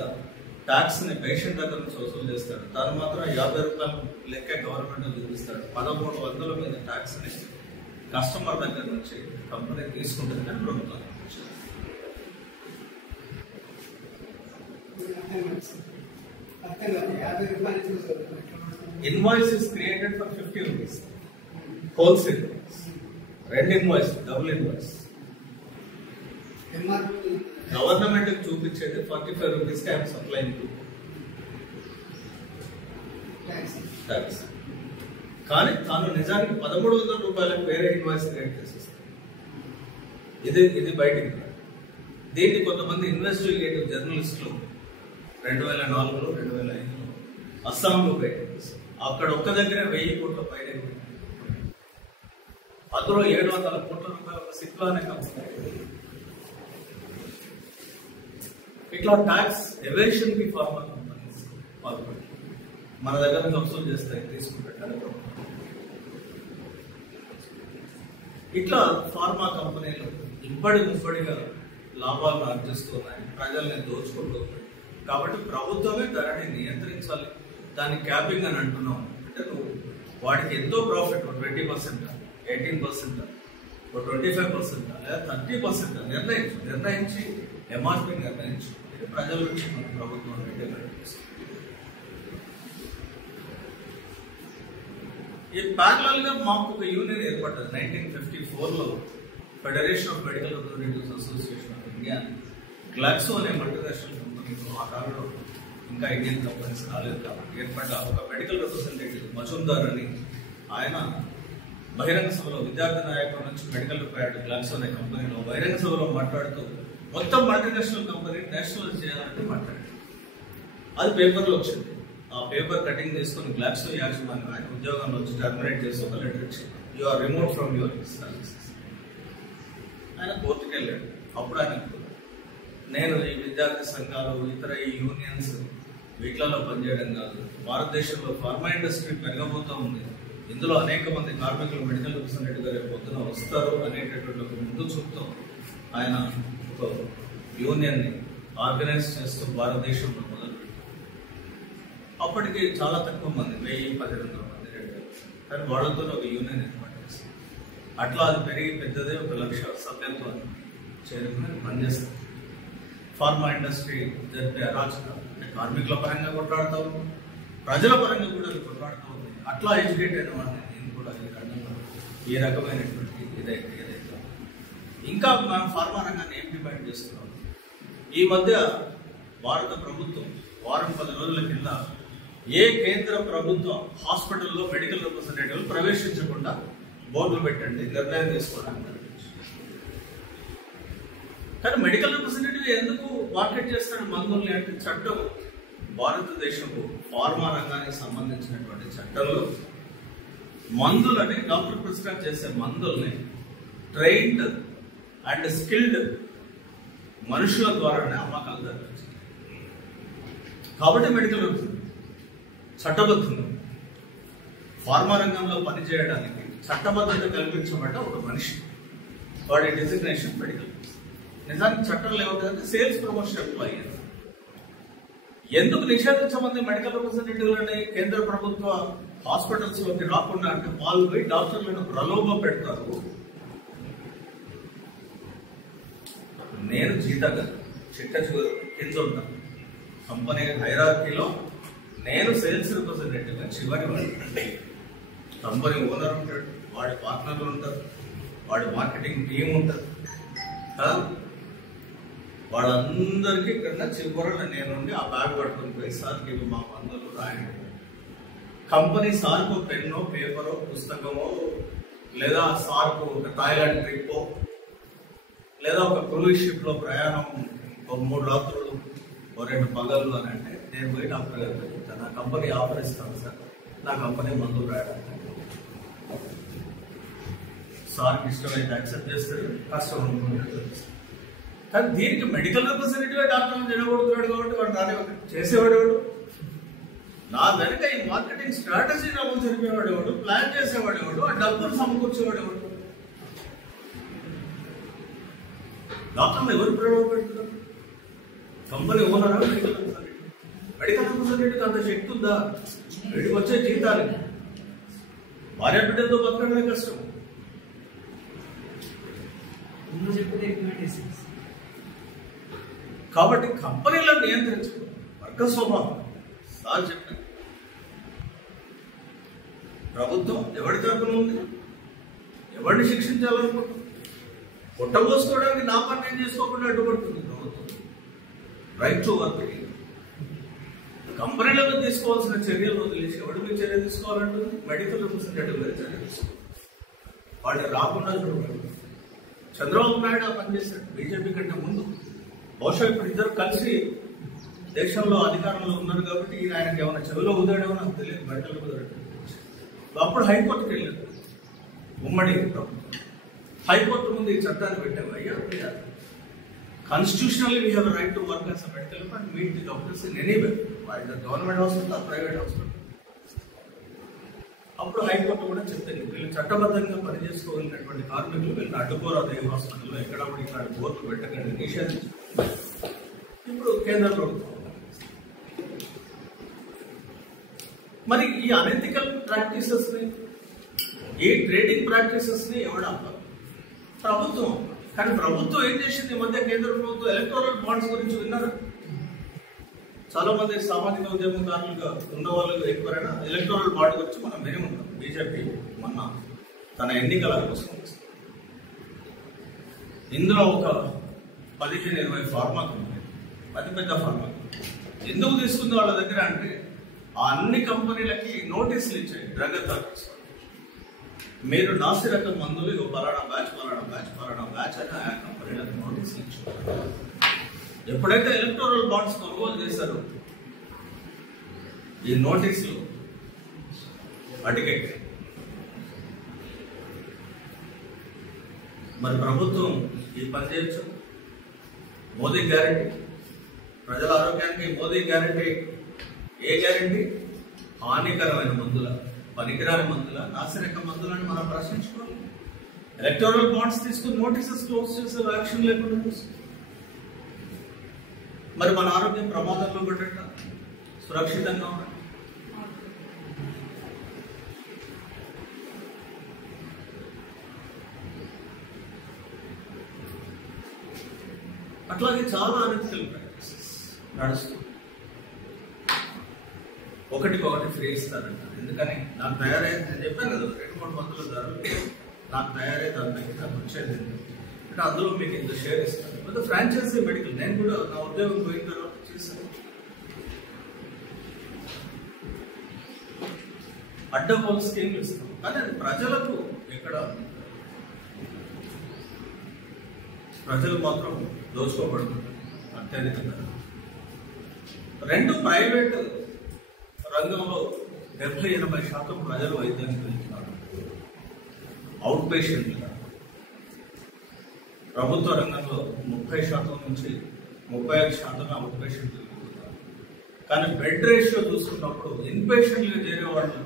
ట్యాక్స్ ని పేషెంట్ దగ్గర నుంచి వసూలు చేస్తాడు. దాని మాత్రం 50 రూపాయలు లెక్క గవర్నమెంట్ చూపిస్తాడు. 1300 మీద ట్యాక్స్ ని కస్టమర్ దగ్గర నుంచి కంపెనీ తీసుకుంటుంది అని ప్రభుత్వం. Invoice is created for 50 rupees wholesale. 2 invoice, double invoice. Government చూపించేది 45 రూపీస్ కి ఐఎమ్ సప్లైంగ్ టు ట్యాక్స్. కానీ తాను నిజానికి 1300 రూపాయలకు వేరే ఇన్వాయిస్ క్రియేట్ చేసేస్తాడు. ఇది బయటికి. దీన్ని కొంతమంది ఇన్వెస్టిగేటివ్ జర్నలిస్టులు 2004లో 2005లో అస్సాంలో బయట అక్కడ ఒక్క దగ్గర 1000 కోట్ల పైన, అందులో 700 కోట్ల రూపాయల ఒక సిప్లా అనే కంపెనీ. ఇట్లా ట్యాక్స్ ఎవేషన్ కి ఫార్మా కంపెనీస్ పాల్పడి మన దగ్గర నుంచి వసూలు చేస్తాయి, తీసుకుంటారు. ఇట్లా ఫార్మా కంపెనీలు ముప్పడిగా లాభాలను ఆర్జిస్తున్నాయి, ప్రజల్ని దోచుకుంటున్నాయి. కాబట్టి ప్రభుత్వమే ధరని నియంత్రించాలి. దాన్ని క్యాపింగ్ అని అంటున్నాం. అంటే నువ్వు వాడికి ఎంతో ప్రాఫిట్ 20%, 18%, 25% లేదా 30% నిర్ణయించి MRP నిర్ణయించి ప్రజల నుంచి మన ప్రభుత్వం ఈ ప్యారలల్ గా మాకు ఒక యూనియన్ ఏర్పడ్డది 1954లో. Federation of medical representatives association of India. Glaxo అనే మల్టీనేషనల్ కంపెనీలో ఆ కాలంలో ఇంకా ఇండియన్ కంపెనీస్ రాలేదు కాబట్టి ఏర్పడ్డ ఒక మెడికల్ రిప్రజెంటేటివ్ మజుందార్ అని ఆయన బహిరంగ సభలో విద్యార్థి నాయకుల నుంచి మెడికల్ రిపేర్డ్ గ్లాక్సో అనే కంపెనీలో బహిరంగ సభలో మాట్లాడుతూ మొత్తం మల్టీనేషనల్ కంపెనీ నేషనల్ చేయాలంటే మాట్లాడారు. అది పేపర్లో వచ్చింది. ఆ పేపర్ కటింగ్ చేసుకుని గ్లాక్సో యాజమాన్యం ఆయన ఉద్యోగంలో వచ్చి టర్మినేట్ చేసి ఒక లెటర్ ఇచ్చింది, you are remote from your services. ఆయన కోర్టుకు వెళ్ళాడు. అప్పుడు ఆయన నేను ఈ విద్యార్థి సంఘాలు ఇతర ఈ యూనియన్స్ వీటిలలో పనిచేయడం కాదు, భారతదేశంలో ఫార్మా ఇండస్ట్రీ పెరగబోతూ ఉంది, ఇందులో అనేక మంది కార్మికులు మెడికల్ రిప్రజెంటేటివ్ రేపు పొద్దున వస్తారు అనేటటువంటి ఒక ముందు చూపుతూ ఆయన ఒక యూనియన్ ని ఆర్గనైజ్ చేస్తూ భారతదేశంలో మొదలుపెట్టారు. అప్పటికి చాలా తక్కువ మంది, 1000-1200 మంది, 2000. కానీ వాళ్ళతో ఒక యూనియన్ ఏర్పాటు చేస్తారు. అట్లా అది పెరిగి పెద్దదే 1 లక్ష సభ్యత్వం చేరుకుని పనిచేస్తారు. ఫార్మా ఇండస్ట్రీ జరిపే అరాచకాలు అంటే కార్మికుల పరంగా కొట్లాడుతూ ఉంది, ప్రజల పరంగా కూడా అది కొట్లాడుతూ ఉంది. అట్లా ఎడ్యుకేట్ అయిన వాడిని నేను కూడా ఈ రంగంలో ఈ రకమైనటువంటి ఏదైతే ఇంకా మనం ఫార్మా రంగాన్ని ఏం డిమాండ్ చేస్తున్నాం. ఈ మధ్య భారత ప్రభుత్వం వారం 10 రోజుల కింద ఏ కేంద్ర ప్రభుత్వ హాస్పిటల్లో మెడికల్ రిప్రజెంటేటివ్లు ప్రవేశించకుండా బోర్డులు పెట్టండి, నిర్ణయం తీసుకోవడానికి. కానీ మెడికల్ రిప్రజెంటేటివ్ ఎందుకు మార్కెట్ చేస్తాడు మందుల్ని అంటే చట్టం భారతదేశపు ఫార్మా రంగానికి సంబంధించినటువంటి చట్టంలో మందులని డాక్టర్ ప్రిస్క్రైబ్ చేసే మందుల్ని ట్రైన్డ్ అండ్ స్కిల్డ్ మనుషుల ద్వారానే అమ్మకాలు జరగాలి. కాబట్టి మెడికల్ రిప్రజెంటేటివ్ చట్టబద్ధంగా ఫార్మా రంగంలో పనిచేయడానికి చట్టబద్ధత కల్పించబడ్డ ఒక మనిషి, వాడి డెసిగ్నేషన్ మెడికల్. నిజానికి చట్టంలో ఏమవుతుందంటే సేల్స్ ప్రమోషన్ ఎంప్లాయీ. ఎందుకు నిషేధించమంది మెడికల్ రిప్రజెంటేటివ్లని కేంద్ర ప్రభుత్వ హాస్పిటల్స్ లోకి రాకుండా అంటే వాళ్ళు పోయి డాక్టర్లను ప్రలోభ పెడతారు. నేను జీతంగా చిట్ట చివరి కింద ఉంటాను కంపెనీ హైరార్కీలో. నేను సేల్స్ రిప్రజెంటేటివ్ చివరి వాడు. కంపెనీ ఓనర్ ఉంటాడు, వాడి పార్ట్నర్లు ఉంటారు, వాడి మార్కెటింగ్ టీం ఉంటుంది కదా. వాళ్ళందరికీ కన్నా చివరన నేనుండి ఆ బ్యాగ్ పట్టుకుని పోయి సార్కి ఇవి మా మందులు రాయండి. కంపెనీ సార్కు పెన్నో పేపరో పుస్తకమో లేదా సార్కు ఒక థాయిలాండ్ ట్రిప్పో లేదా ఒక క్రూయిజ్ షిప్ లో ప్రయాణం ఒక 3 రాత్రులు 2 పగళ్ళు అని అంటే నేను పోయి డాక్టర్ గారు చెప్తాను, నా కంపెనీ ఆఫర్ ఇస్తాను సార్, నా కంపెనీ మందులు రాయడానికి. సార్కి ఇష్టమైతే యాక్సెప్ట్ చేస్తాడు, కష్టం కానీ దీనికి మెడికల్ రిప్రజెంటేటివ్ డాక్టర్ని జరగబడుతున్నాడు కాబట్టి వాడు రానివాడు చేసేవాడు ఎవడు? నా వెనక ఈ మార్కెటింగ్ స్ట్రాటజీని అమలు జరిపేవాడు ఎవడు? ప్లాన్ చేసేవాడు ఎవడు? ఆ డబ్బులు సమకూర్చేవాడు ఎవడు? డాక్టర్లు ఎవరు ప్రలోభ పెడుతున్నారు? కంపెనీ ఓనరా మెడికల్ రిప్రజెంటేటివ్? మెడికల్ రిప్రజెంటేటివ్ అంత శక్తి ఉందా? వీడికి వచ్చే జీతాలు భార్య బిడ్డలతో బతకడమే కష్టం. కాబట్టి కంపెనీలను నియంత్రించడం వర్గ స్వభావం. సార్ చెప్పారు, ప్రభుత్వం ఎవరి తరపున ఉంది, ఎవరిని శిక్షించాలనుకుంటుంది, పుట్టబోసుకోవడానికి నా పని నేను చేసుకోకుండా అడ్డుపడుతుంది ప్రభుత్వం. Right to work. కంపెనీలకు తీసుకోవాల్సిన చర్యలు వదిలేసి ఎవరి మీద చర్య తీసుకోవాలంటుంది? మెడికల్ రిప్రజెంటేటివ్ మీద చర్య తీసుకోవాలి. వాళ్ళు రాకుండా చూడబడి చంద్రబాబు నాయుడు పనిచేశాడు బీజేపీ కంటే ముందు. బహుశా ఇప్పుడు ఇద్దరు కలిసి దేశంలో అధికారంలో ఉన్నారు కాబట్టి ఈయన ఆయనకి ఏమైనా చెవిలో ఉదాడేమో నాకు తెలియదు. మెడికల్ రిప్రజెంటేటివ్ అప్పుడు హైకోర్టుకి వెళ్ళారు ఉమ్మడి ప్రభుత్వం. హైకోర్టు ముందు ఈ చట్టాన్ని పెట్టాము, అయ్యా constitutionally we have right to work as a medical and meet the doctors in anyway, government hospital private hospital. అప్పుడు హైకోర్టు కూడా చెప్పింది, వీళ్ళు చట్టబద్ధంగా పనిచేసుకోగలిగినటువంటి కార్మికులు వీళ్ళని అడ్డుకోరాదు ఏ హాస్పిటల్లో, ఎక్కడ కూడా ఇక్కడ బోర్డులు పెట్టకండి, నిషేధించి. ఇప్పుడు కేంద్ర ప్రభుత్వం మరి ఈ అనెథికల్ ప్రాక్టీసెస్ ని, ఈ ట్రేడింగ్ ప్రాక్టీసెస్ ని ఎవడమ్మారు? ప్రభుత్వం. కానీ ప్రభుత్వం ఏం చేసింది? ఈ మధ్య కేంద్ర ప్రభుత్వం ఎలక్టోరల్ బాండ్స్ గురించి విన్నారు. చాలా మంది సామాజిక ఉద్యమకారులుగా ఉన్న వాళ్ళు ఎక్కువైనా ఎలక్టోరల్ బాండ్ గురించి మనం విని ఉంటాం. బీజేపీ మొన్న తన ఎన్నికల కోసం ఇందులో ఒక 15-20 ఫార్మా కంపెనీ, పెద్ద ఫార్మా ఎందుకు తీసుకుంది వాళ్ళ దగ్గర అంటే ఆ అన్ని కంపెనీలకి నోటీసులు ఇచ్చాయి. డ్రగ్ అథారిటీస్ మీరు నాసి రకం మందులు పలానా బ్యాచ్ అని ఆ కంపెనీలకు నోటీసులు ఇచ్చారు. ఎప్పుడైతే ఎలక్టోరల్ బాండ్స్ కొనుగోలు చేశారో ఈ నోటీసులు అడిగెట్. మరి ప్రభుత్వం ఈ పని చేయొచ్చు. మోదీ గ్యారంటీ, ప్రజల ఆరోగ్యానికి మోదీ గ్యారంటీ. ఏ గ్యారంటీ? హానికరమైన మందుల, పనికిరాని మందుల, నాసిరకం మందులని మనం ప్రశ్నించుకోవాలి. ఎలక్టోరల్ బాండ్స్ తీసుకుని నోటీసెస్ క్లోజ్ చేసే యాక్షన్ లేకుండా మరి మన ఆరోగ్యం ప్రమాదంలో పడ్డట, సురక్షితంగా ఉండాలి. అట్లాగే చాలా అనెథికల్ ప్రాక్టీసెస్ నడుస్తుంది. ఒకటికొకటి ఫ్రీ ఇస్తారంట. ఎందుకని నాకు తయారయ్యేది నేను చెప్పాను కదా, 2-3 మందుల ధరలు నాకు తయారయ్యే దాని దగ్గర నాకు వచ్చేది అంటే అందులో మీకు ఇంత షేర్ ఇస్తాను. లేదా ఫ్రాంచైజీ మెడికల్ నేను కూడా నా ఉద్యోగం పోయిన తర్వాత చేశాను. అడ్డగోలు స్కీమ్లు ఇస్తాం, కానీ అది ప్రజలకు ఎక్కడ ప్రజలు మాత్రం దోచుకోబడుతుంది అత్యధికంగా. 2 ప్రైవేట్ రంగంలో 70-80% ప్రజలు వైద్యానికి వెళ్తున్నారు అవుట్ పేషెంట్గా. ప్రభుత్వ రంగంలో 30% నుంచి 35% అవుట్ పేషెంట్లు వెళ్తున్నారు. కానీ బెడ్ రేషియో చూసుకున్నప్పుడు ఇన్ పేషెంట్గా చేరే వాళ్ళు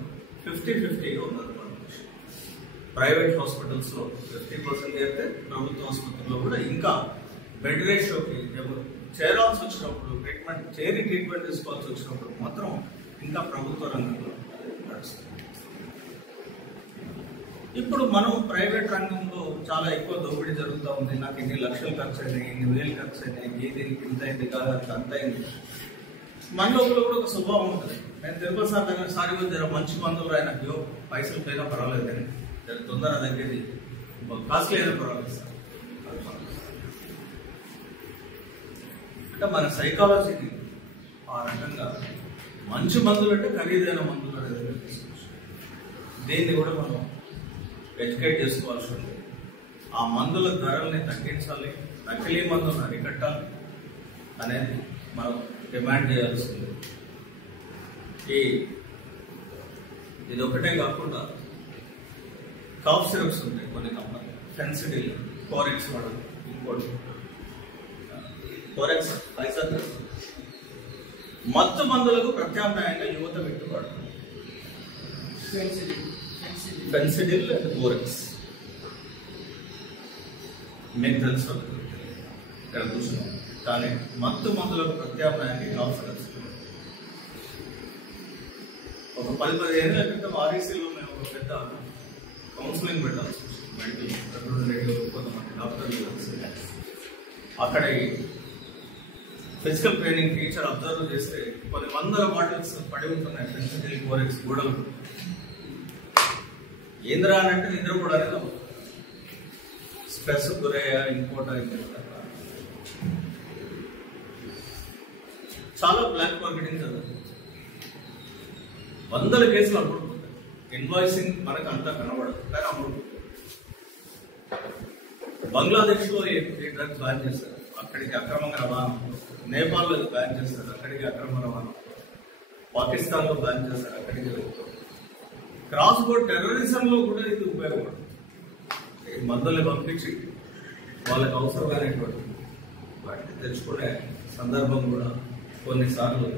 50-50గా ఉన్నారు. ప్రైవేట్ హాస్పిటల్స్ లో 50% చేరితే ప్రభుత్వ ఆసుపత్రుల్లో కూడా ఇంకా బెడ్ రేషియోకి చేరాల్సి వచ్చినప్పుడు ట్రీట్మెంట్ తీసుకోవాల్సి వచ్చినప్పుడు మాత్రం ఇంకా ప్రభుత్వ రంగంలో నడుస్తుంది. ఇప్పుడు మనం ప్రైవేట్ రంగంలో చాలా ఎక్కువ దోపిడీ జరుగుతూ ఉంది. నాకు ఇన్ని లక్షలు ఖర్చు అయినాయి, ఇన్ని వేలు ఖర్చు అయినాయి, దీనికి ఇంత అయింది కాదు, అంత అయింది. మన లోపల కూడా ఒక స్వభావం ఉంటుంది. నేను తిరుపతి సార్ దగ్గర సారి జర మంచి మందులు ఆయనకు పైసలు పోయినా పర్వాలేదు కానీ తొందర దగ్గర కాస్ట్లీ అయినా పర్వాలేదు సార్. అంటే మన సైకాలజీని ఆ రకంగా మంచి మందులు అంటే ఖరీదైన మందులు అనేది తీసుకోవచ్చు. దీన్ని కూడా మనం ఎడ్యుకేట్ చేసుకోవాల్సి ఉంది. ఆ మందుల ధరల్ని తగ్గించాలి, నకిలీ మందులను అరికట్టాలి అనేది మనం డిమాండ్ చేయాల్సింది. ఇది ఒకటే కాకుండా కాఫ్ సిరప్స్ ఉంటాయి కొన్ని కంపెనీ, ఫెన్సిడిల్, కోరెక్స్ వాడదు, ఇంకోటి కోరెక్స్, ఫైజర్, మత్తు మందులకు ప్రత్యామ్నాయంగా యువత పెట్టుబడుతుంది. ఫెన్సిడిల్ అండ్ కోరెక్స్ మీకు తెలుసు ఇక్కడ కూర్చున్నాం. కానీ మత్తు మందులకు ప్రత్యామ్నాయంగా కాఫ్ సిరప్స్. ఒక 10-15 ఏళ్ళ క్రితం ఆర్ఈసీలో మేము ఒక పెద్ద కౌన్సిలింగ్ పెట్టాల్సి వచ్చింది. మెడికల్ రిప్రజెంటేటివ్ కొంతమంది డాక్టర్లు కలిసి అక్కడ ఫిజికల్ ట్రైనింగ్ టీచర్ అబ్జర్వ్ చేస్తే కొన్ని వందల బాటిల్స్ పడి ఉంటున్నాయి ఫెన్సిడిల్, కోరెక్స్ గోడలు. ఏంద్రా అంటే నిద్ర కూడా అనేది స్ట్రెస్ గురయ్యా ఇంకోట చాలా బ్లాక్ మార్కెటింగ్ జరుగుతుంది. వందల కేసులు అమ్ముడుపోతాయి. ఇన్వాయిసింగ్ మనకు అంతా కనబడదు కానీ అమ్ముడుపోతుంది. బంగ్లాదేశ్ లో ఈ డ్రగ్స్ బ్యాన్ చేస్తారు, అక్కడికి అక్రమంగా రవాణా. నేపాల్లో బ్యాన్ చేస్తారు, అక్కడికి అక్రమ రవాణా. పాకిస్తాన్ లో బ్యాన్ చేస్తారు, అక్కడికి వెళ్తారు. క్రాస్ బోర్డ్ టెర్రరిజం లో కూడా ఇది ఉపయోగపడుతుంది. ఈ మందుల్ని పంపించి వాళ్ళకి అవసరమైనటువంటి వాటిని తెచ్చుకునే సందర్భం కూడా కొన్నిసార్లు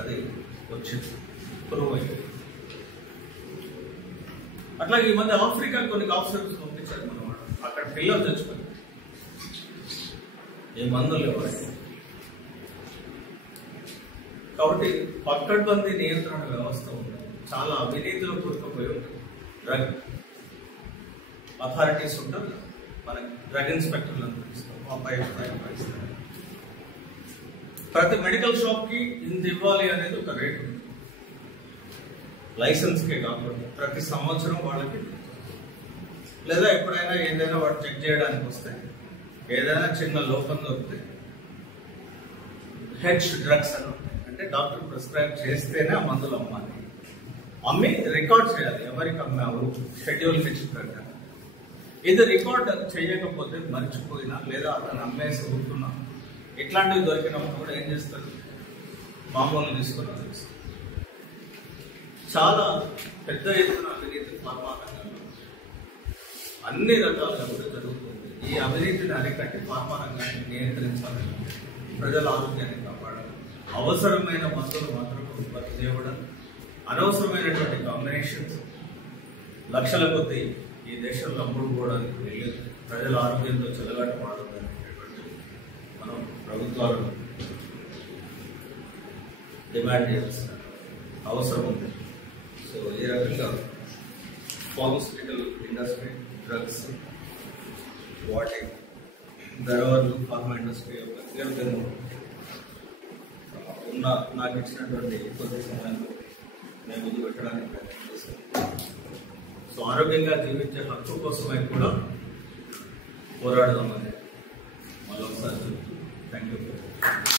అది వచ్చింది, ప్రూవ్ అయింది. అట్లాగే ఈ మధ్య ఆఫ్రికా కొన్ని కాఫ్ సిరప్స్ పంపించారు మన వాళ్ళు. అక్కడ పిల్లలు తెచ్చుకొని ఈ మందులు ఇవ్వాలి. కాబట్టి పక్కడ్బందీ నియంత్రణ వ్యవస్థ ఉంది. చాలా అవినీతిలో కూరుకుపోయి ఉంటుంది. డ్రగ్ అథారిటీస్ ఉంటారు, మనకి డ్రగ్ ఇన్స్పెక్టర్లను పిలుస్తాం. ప్రతి మెడికల్ షాప్ కి ఇంత ఇవ్వాలి అనేది ఒక రేట్ ఉంది. లైసెన్స్కే కాకుండా ప్రతి సంవత్సరం వాళ్ళకి, లేదా ఎప్పుడైనా ఏదైనా వాడు చెక్ చేయడానికి వస్తే ఏదైనా చిన్న లోపం దొరికితే హెచ్ డ్రగ్స్ అని ఉంటాయి. అంటే డాక్టర్ ప్రిస్క్రైబ్ చేస్తేనే ఆ మందులు అమ్మాలి. అమ్మి రికార్డ్ చేయాలి, ఎవరికి అమ్మావు షెడ్యూల్ హెచ్ ప్రకారం. ఇది రికార్డ్ చేయకపోతే మర్చిపోయినా లేదా అతను అమ్మేసి ఊరుకున్నా ఇట్లాంటివి దొరికినప్పుడు కూడా ఏం చేస్తారు, మామూలు తీసుకున్నారు. చాలా పెద్ద ఎత్తున అవినీతి ఫార్మా రంగంలో అన్ని రకాలుగా కూడా జరుగుతుంది. ఈ అవినీతిని అరికట్టి ఫార్మా రంగాన్ని నియంత్రించాలని, ప్రజల ఆరోగ్యాన్ని కాపాడాలి, అవసరమైన మందులు మాత్రం ఉత్పత్తి చేయడం, అనవసరమైనటువంటి కాంబినేషన్స్ లక్షల కొద్దీ ఈ దేశంలో అమ్ముడుకోవడానికి వెళ్ళి ప్రజల ఆరోగ్యంతో చెలగాట మాడదనేటువంటి మనం ప్రభుత్వాలను డిమాండ్ చేయాల్సిన అవసరం ఉంది. సో ఈ రకంగా ఫార్మస్యూటికల్ ఇండస్ట్రీ, డ్రగ్స్, వాటి ధరవాళ్ళు ఫార్మా ఇండస్ట్రీ యొక్క కీలకంగా ఉన్న నాకు ఇచ్చినటువంటి కొద్ది సమయాన్ని నేను ముందు పెట్టడానికి ప్రయత్నం చేశాను. సో ఆరోగ్యంగా జీవించే హక్కు కోసమై కూడా పోరాడదామని మళ్ళొకసారి చెప్తూ థ్యాంక్ యూ.